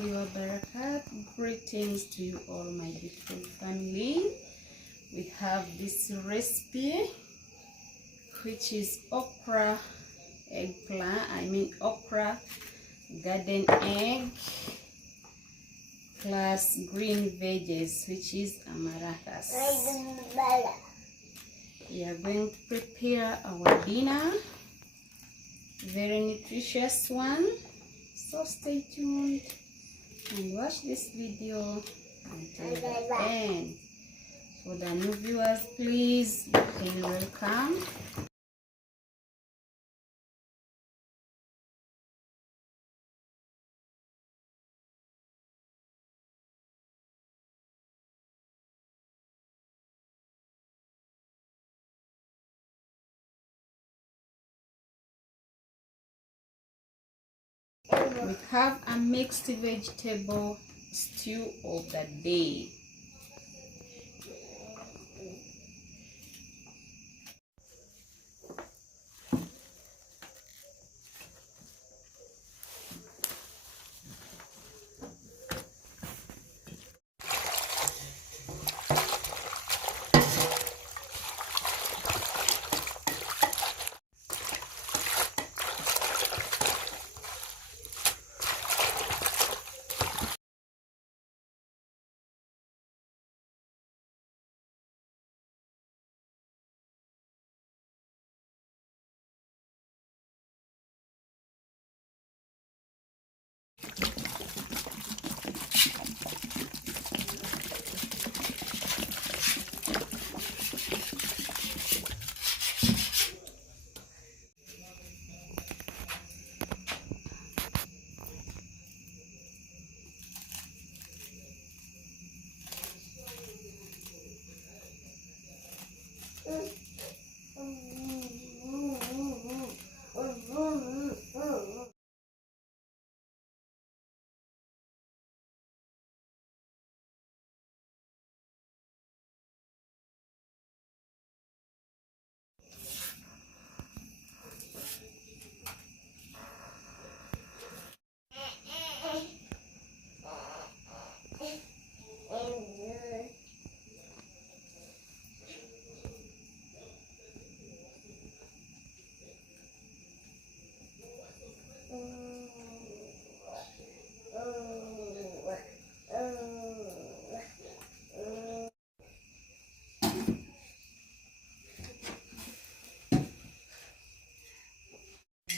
warahmatullahi wabarakatuh. Greetings to you all, my beautiful family. We have this recipe which is okra okra garden egg plus green veggies, which is amaracas. We are going to prepare our dinner, very nutritious one. So stay tuned and watch this video until the end. For the new viewers, please, and welcome. We have a mixed vegetable stew of the day.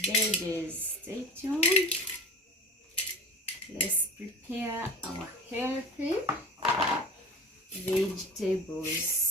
Ladies, stay tuned. Let's prepare our healthy vegetables.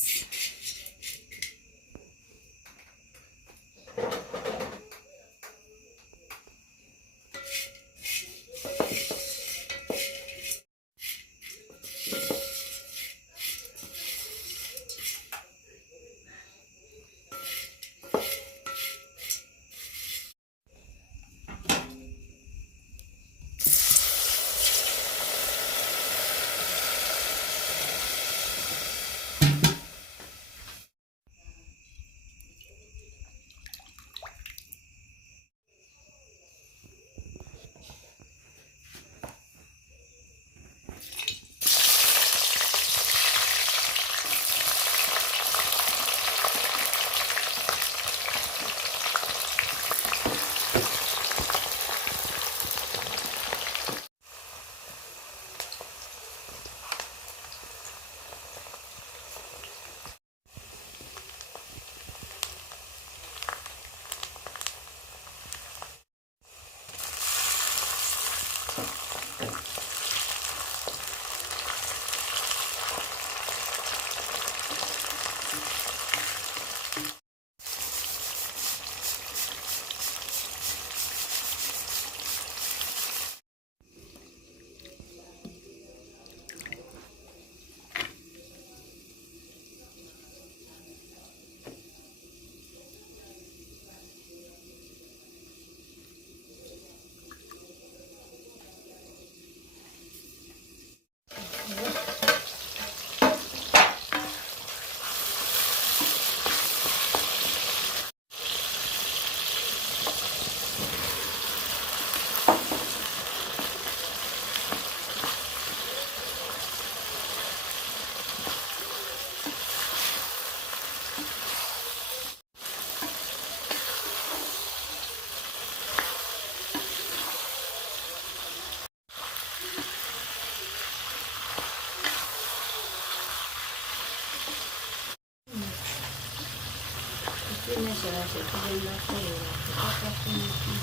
kyetugenda kukolera okukata ku muti.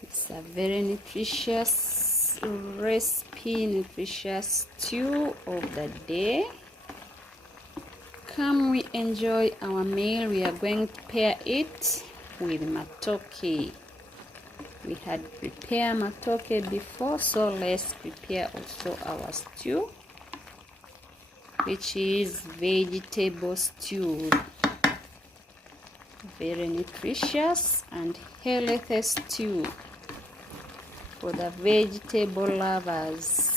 It's a very nutritious recipe, nutritious stew of the day. Come, we enjoy our meal. We are going to pair it with matoke. We had prepared matoke before, so let's prepare also our stew, which is vegetable stew. Very nutritious and healthy stew for the vegetable lovers.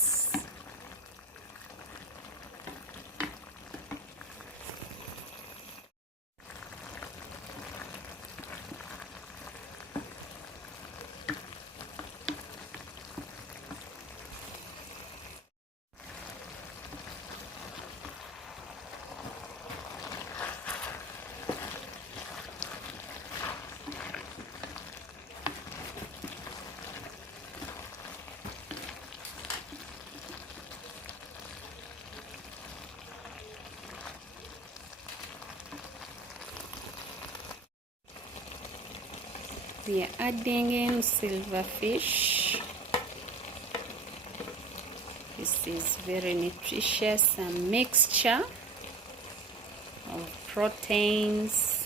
We are adding in silverfish. This is very nutritious, a mixture of proteins.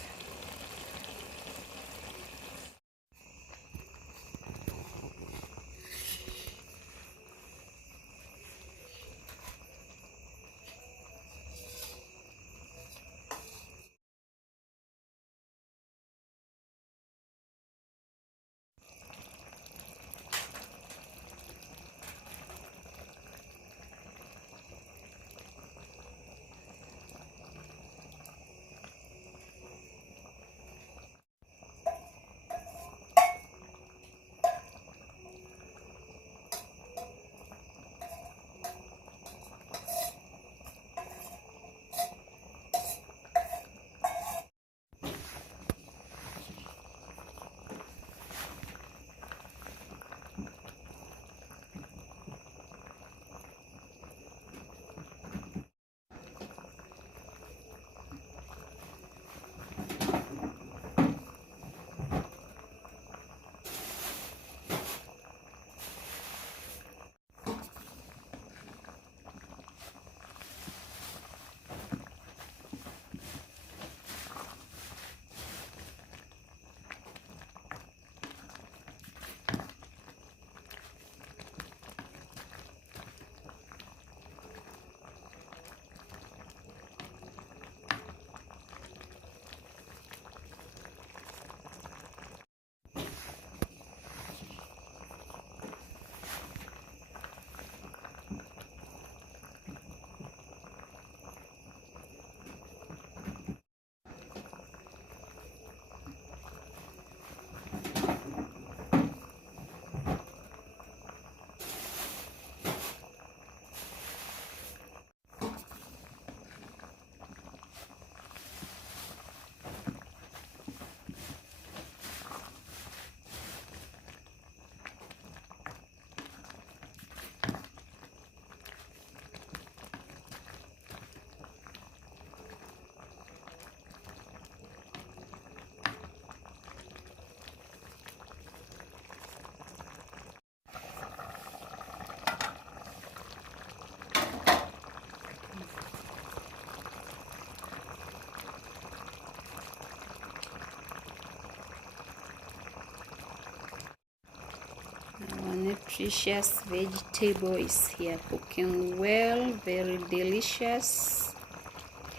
nutritious vegetable is here cooking well, very delicious,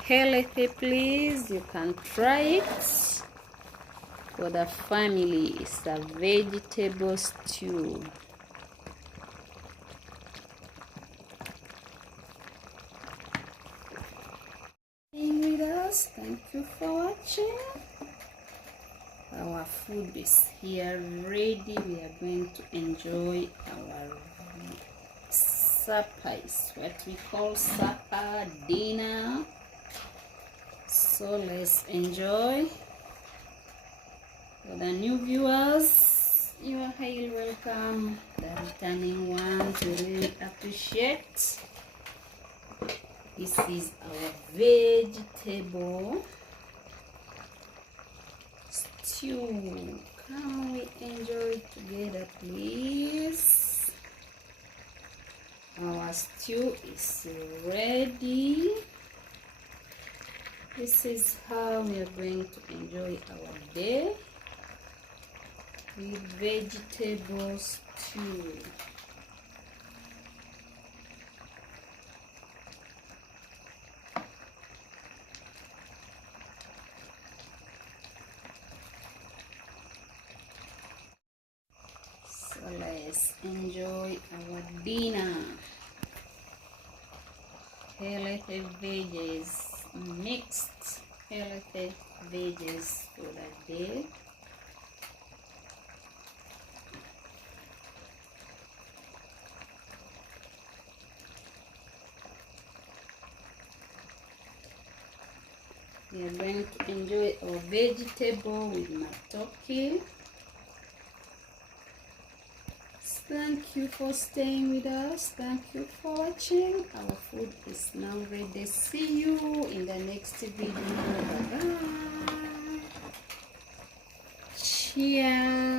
healthy. Please, you can try it for the family. It's a vegetable stew. With us, thank you for watching. Our food is here ready. We are going to enjoy our supper. It's what we call supper, dinner. So let's enjoy. For the new viewers, you are highly welcome. The returning ones, we really appreciate. This is our vegetable stew. Can we enjoy it together, please? Our stew is ready. This is how we are going to enjoy our day with vegetable stew. So let's enjoy our dinner. Healthy veggies, mixed healthy veggies for the day. We are going to enjoy our vegetable with matoke. Thank you for staying with us. Thank you for watching. Our food is now ready. See you in the next video. Bye bye. Cheers.